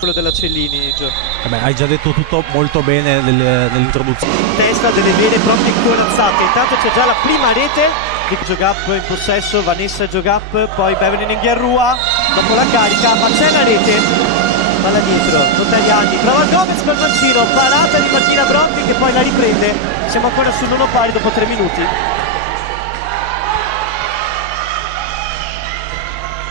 quello della Cellini. Hai già detto tutto molto bene nell'introduzione. Testa delle vere e proprie corazzate. Intanto c'è già la prima rete di Giogap in possesso, Vanessa Giogap, poi Beverly Nghiarrua dopo la carica, ma c'è la rete. Palla dietro, Notarianni, trova Gomez col mancino, parata di Martina Bronchi che poi la riprende. Siamo ancora sull'1 pari dopo 3 minuti.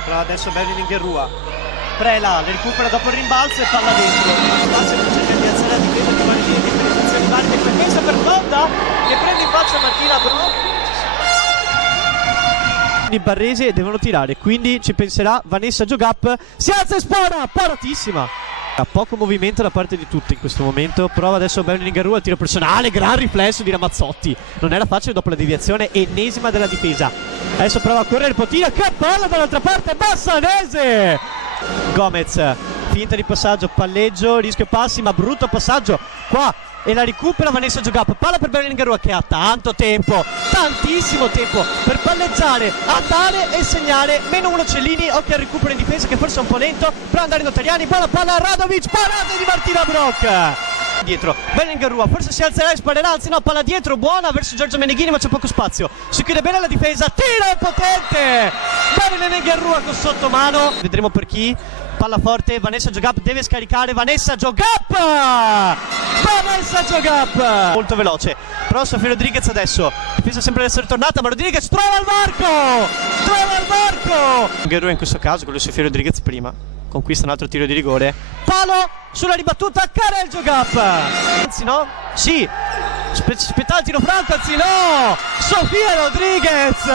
Però adesso Beverly Nghiarrua, Prela le recupera dopo il rimbalzo e palla dentro. Spazio per cercare di alzare la difesa che va in linea di penetrazione valida e pensa per Fonda, che prende in faccia Martina Bronchi. I Barresi devono tirare, quindi ci penserà Vanessa Giogap, si alza e spara, paratissima. Ha poco movimento da parte di tutti in questo momento. Prova adesso Beverly Nghiarrua al tiro personale, gran riflesso di Ramazzotti, non era facile dopo la deviazione ennesima della difesa. Adesso prova a correre Potina, che palla dall'altra parte, Bassanese. Gomez, finta di passaggio, palleggio, rischio passi, ma brutto passaggio qua. E la recupera Vanessa Giogap, palla per Beverly Nghiarrua che ha tanto tempo, tantissimo tempo per palleggiare, andare e segnare. -1 Cellini, occhio al recupero in difesa che forse è un po' lento, però andare Notarianni, palla a Radovic, parata di Martina Brock. Dietro, Beverly Nghiarrua, forse si alzerà e sparerà, anzi no, palla dietro, buona verso Giorgio Meneghini ma c'è poco spazio, si chiude bene la difesa, tiro potente, Beverly Nghiarrua con sottomano, vedremo per chi. Palla forte, Vanessa Giogap deve scaricare, Vanessa Giogap! Molto veloce, però Sofia Rodriguez adesso, pensa sempre di essere tornata, ma Rodriguez trova il varco! Nghiarrua in questo caso, quello di Sofia Rodriguez prima, conquista un altro tiro di rigore, palo sulla ribattuta, Karel Giogap! Anzi no, sì, aspetta il tiro franco, anzi no! Sofia Rodriguez!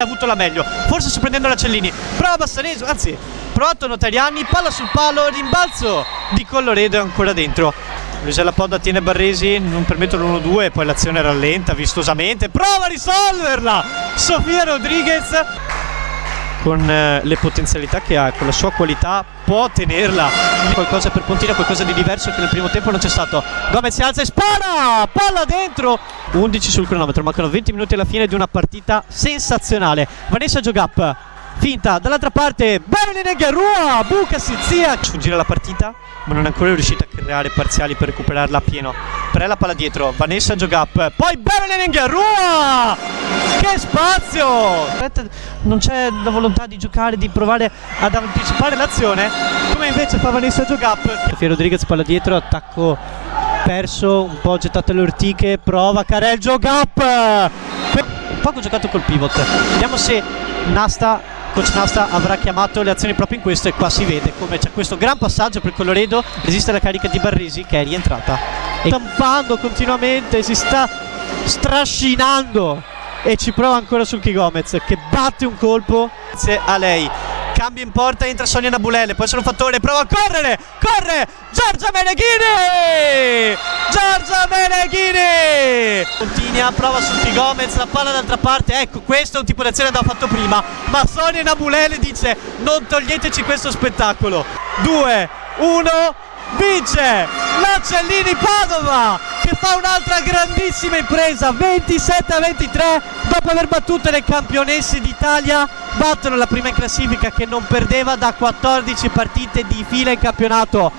Ha avuto la meglio, forse sorprendendo la Cellini, prova Bassanese, anzi provato Notarianni, palla sul palo, rimbalzo di Colloredo è ancora dentro. Luisella Podda tiene Barresi, non permettono l'1-2, poi l'azione rallenta vistosamente, prova a risolverla Sofia Rodriguez con le potenzialità che ha, con la sua qualità può tenerla. Qualcosa per Pontina, qualcosa di diverso che nel primo tempo non c'è stato. Gomez si alza e spara, palla dentro. 11 sul cronometro, mancano 20 minuti alla fine di una partita sensazionale. Vanessa Giogap, finta dall'altra parte, Beverly Nghiarrua, buca Sizia, sfuggire la partita ma non è ancora riuscita a creare parziali per recuperarla a pieno. Prela palla dietro, Vanessa Giogap, poi Beverly Nghiarrua, che spazio! Non c'è la volontà di giocare, di provare ad anticipare l'azione come invece fa Vanessa Giogap. Sofia Rodriguez palla dietro, attacco perso, un po' gettato alle ortiche, prova Karel Giogap, poco giocato col pivot. Vediamo se coach Nasta avrà chiamato le azioni proprio in questo, e qua si vede come c'è questo gran passaggio per Colloredo, resiste alla carica di Barresi che è rientrata e stampando continuamente, si sta strascinando e ci prova ancora sul Gomez che batte un colpo. Grazie a lei, cambio in porta, entra Sonia Nabulele, può essere un fattore, prova a corre Giorgia Meneghini, Continia, prova sul Gomez, la palla d'altra parte, ecco questo è un tipo di azione che aveva fatto prima, ma Sonia Nabulele dice non toglieteci questo spettacolo. 2-1, vince la Cellini Padova che fa un'altra grandissima impresa, 27-23, dopo aver battuto le campionesse d'Italia, battono la prima in classifica che non perdeva da 14 partite di fila in campionato.